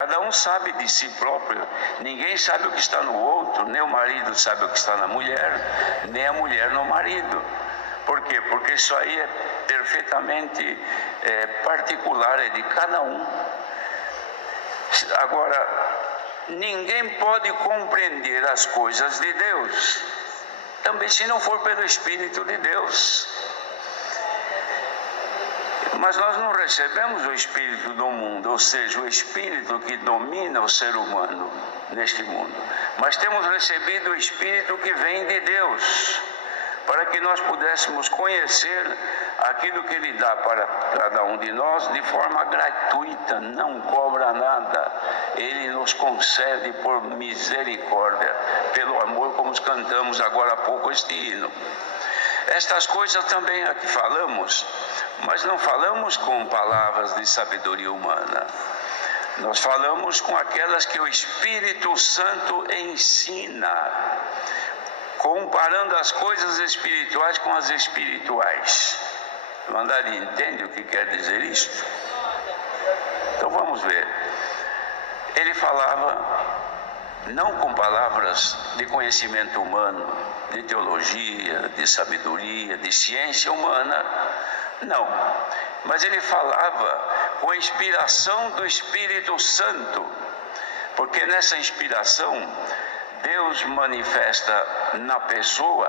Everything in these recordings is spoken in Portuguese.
Cada um sabe de si próprio, ninguém sabe o que está no outro, nem o marido sabe o que está na mulher, nem a mulher no marido. Por quê? Porque isso aí é perfeitamente particular, é de cada um. Agora, ninguém pode compreender as coisas de Deus, também se não for pelo Espírito de Deus. Mas nós não recebemos o espírito do mundo, ou seja, o espírito que domina o ser humano neste mundo. Mas temos recebido o espírito que vem de Deus, para que nós pudéssemos conhecer aquilo que Ele dá para cada um de nós de forma gratuita, não cobra nada. Ele nos concede por misericórdia, pelo amor, como cantamos agora há pouco este hino. Estas coisas também aqui falamos, mas não falamos com palavras de sabedoria humana. Nós falamos com aquelas que o Espírito Santo ensina, comparando as coisas espirituais com as espirituais. Mandari entende o que quer dizer isto? Então vamos ver. Ele falava não com palavras de conhecimento humano, de teologia, de sabedoria, de ciência humana, não. Mas ele falava com a inspiração do Espírito Santo, porque nessa inspiração Deus manifesta na pessoa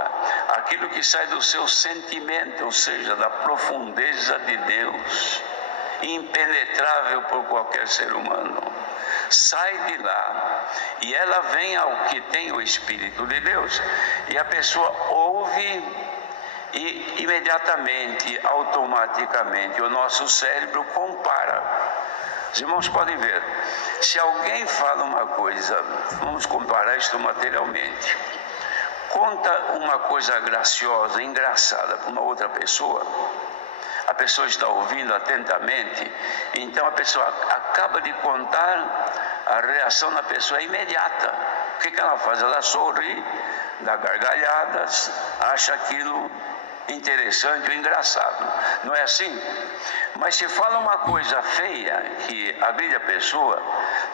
aquilo que sai do seu sentimento, ou seja, da profundeza de Deus, impenetrável por qualquer ser humano. Sai de lá e ela vem ao que tem o Espírito de Deus, e a pessoa ouve e imediatamente, automaticamente, o nosso cérebro compara. Os irmãos podem ver, se alguém fala uma coisa, vamos comparar isto materialmente, conta uma coisa graciosa, engraçada para uma outra pessoa, a pessoa está ouvindo atentamente, então a pessoa acaba de contar, a reação da pessoa é imediata. O que ela faz? Ela sorri, dá gargalhadas, acha aquilo interessante ou engraçado, não é assim? Mas se fala uma coisa feia que agride a pessoa,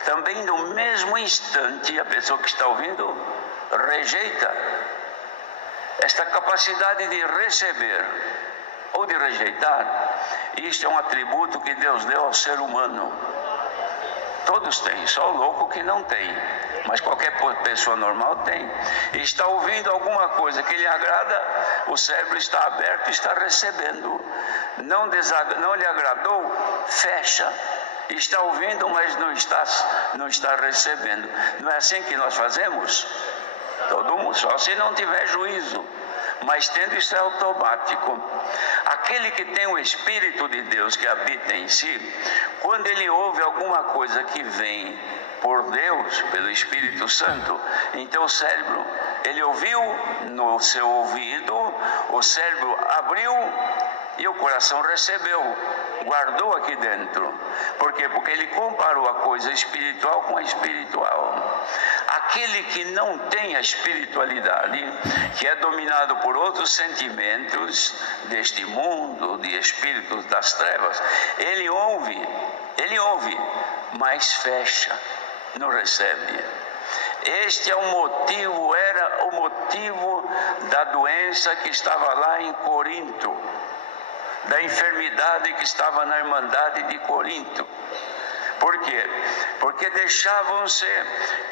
também no mesmo instante a pessoa que está ouvindo rejeita. Esta capacidade de receber ou de rejeitar, isto é um atributo que Deus deu ao ser humano. Todos têm, só o louco que não tem, mas qualquer pessoa normal tem. E está ouvindo alguma coisa que lhe agrada, o cérebro está aberto e está recebendo. Não lhe agradou, fecha. Está ouvindo, mas não está recebendo. Não é assim que nós fazemos? Todo mundo, só se não tiver juízo. Mas tendo isso é automático. Aquele que tem o Espírito de Deus que habita em si, quando ele ouve alguma coisa que vem por Deus, pelo Espírito Santo, então o cérebro, ele ouviu no seu ouvido, o cérebro abriu e o coração recebeu, guardou aqui dentro. Por quê? Porque ele comparou a coisa espiritual com a espiritual. Aquele que não tem a espiritualidade, que é dominado por outros sentimentos deste mundo, de espíritos das trevas, ele ouve, mas fecha, não recebe. Este é o motivo, era o motivo da doença que estava lá em Corinto, da enfermidade que estava na Irmandade de Corinto. Por quê? Porque deixavam-se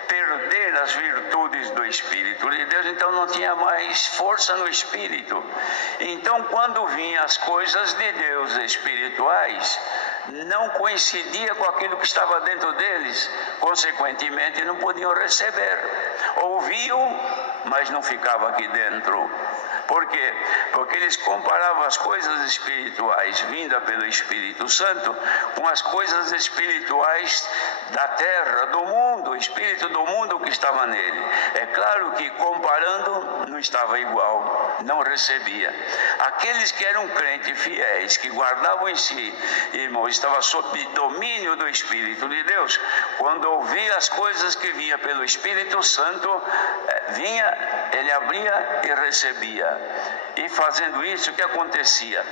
perder as virtudes do Espírito de Deus, então não tinha mais força no Espírito. Então, quando vinham as coisas de Deus espirituais, não coincidia com aquilo que estava dentro deles, consequentemente não podiam receber. Ouviam, mas não ficava aqui dentro. Por quê? Porque eles comparavam as coisas espirituais vindas pelo Espírito Santo com as coisas espirituais da terra, do mundo, o espírito do mundo que estava nele. É claro que comparando não estava igual, não recebia. Aqueles que eram crentes fiéis, que guardavam em si, irmão, estava sob domínio do Espírito de Deus, quando ouvia as coisas que vinha pelo Espírito Santo, ele abria e recebia. E fazendo isso, o que acontecia?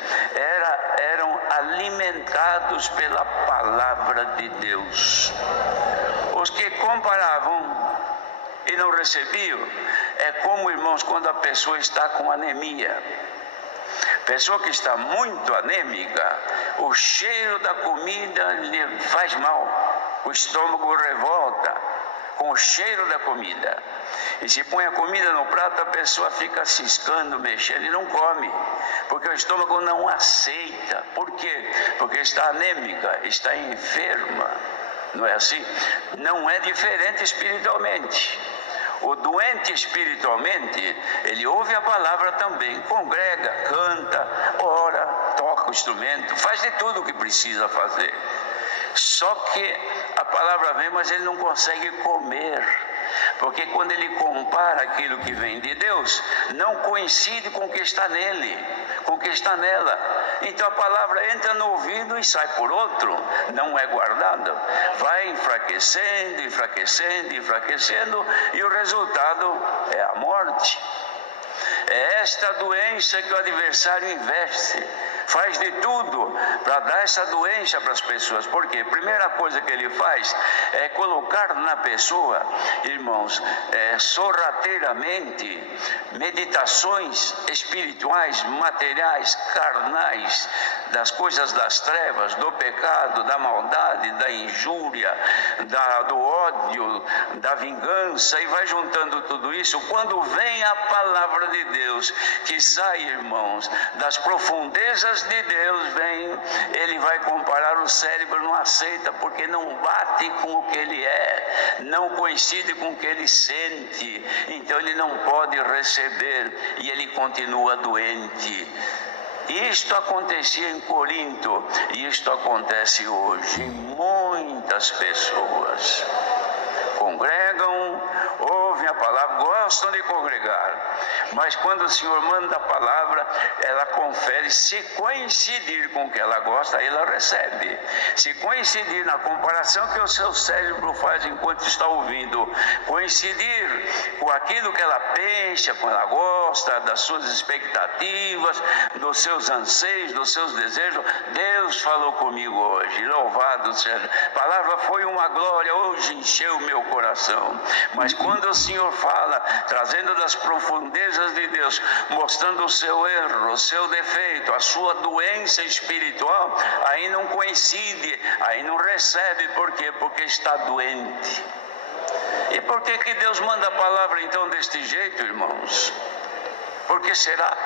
Eram alimentados pela palavra de Deus. comparavam e não recebiam. É como, irmãos, quando a pessoa está com anemia. Pessoa que está muito anêmica, o cheiro da comida lhe faz mal, o estômago revolta com o cheiro da comida. E se põe a comida no prato, a pessoa fica ciscando, mexendo e não come, porque o estômago não aceita. Por quê? Porque está anêmica, está enferma. Não é assim? Não é diferente espiritualmente. O doente espiritualmente, ele ouve a palavra também, congrega, canta, ora, toca o instrumento, faz de tudo o que precisa fazer. Só que a palavra vem, mas ele não consegue comer, porque quando ele compara aquilo que vem de Deus, não coincide com o que está nele, com o que está nela. Então a palavra entra no ouvido e sai por outro, não é guardada, vai enfraquecendo, enfraquecendo, enfraquecendo, e o resultado é a morte. É esta doença que o adversário investe, faz de tudo para dar essa doença para as pessoas. Por quê? A primeira coisa que ele faz é colocar na pessoa, irmãos, sorrateiramente, meditações espirituais, materiais, carnais, das coisas das trevas, do pecado, da maldade, da injúria, do ódio, da vingança, e vai juntando tudo isso. Quando vem a palavra de Deus, que sai, irmãos, das profundezas de Deus, ele vai comparar, o cérebro não aceita, porque não bate com o que ele é, não coincide com o que ele sente, então ele não pode receber, e ele continua doente. Isto acontecia em Corinto, e isto acontece hoje em muitas pessoas. Congregam, ouvem a palavra, gostam de congregar, mas quando o Senhor manda a palavra, ela confere. Se coincidir com o que ela gosta, aí ela recebe. Se coincidir na comparação que o seu cérebro faz enquanto está ouvindo, coincidir com aquilo que ela pensa, com ela gosta, das suas expectativas, dos seus anseios, dos seus desejos. Deus falou comigo hoje, louvado seja. A palavra foi uma glória, hoje encheu o meu coração. Mas quando o Senhor fala, trazendo das profundezas de Deus, mostrando o seu erro, o seu defeito, a sua doença espiritual, aí não coincide, aí não recebe. Por quê? Porque está doente. E por que Deus manda a palavra então deste jeito, irmãos? Por que será?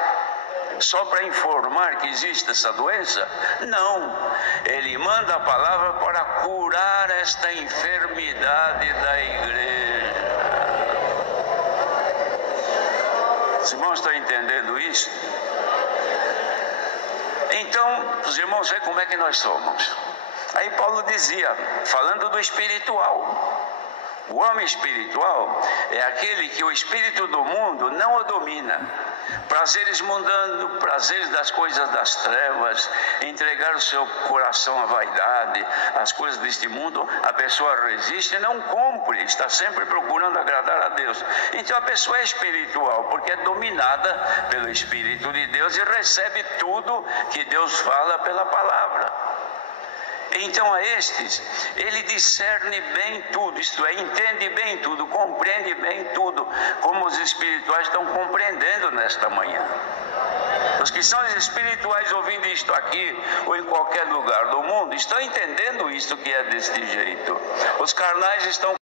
Só para informar que existe essa doença? Não, ele manda a palavra para curar esta enfermidade da igreja. Os irmãos estão entendendo isso? Então, os irmãos veem como é que nós somos. Aí Paulo dizia, falando do espiritual, o homem espiritual é aquele que o espírito do mundo não o domina. Prazeres mundanos, prazeres das coisas das trevas, entregar o seu coração à vaidade, às coisas deste mundo, a pessoa resiste e não cumpre, está sempre procurando agradar a Deus. Então a pessoa é espiritual, porque é dominada pelo Espírito de Deus e recebe tudo que Deus fala pela palavra. Então a estes, ele discerne bem tudo, isto é, entende bem tudo, compreende bem tudo, como os espirituais estão compreendendo nesta manhã. Os que são espirituais ouvindo isto aqui, ou em qualquer lugar do mundo, estão entendendo isto que é deste jeito. Os carnais estão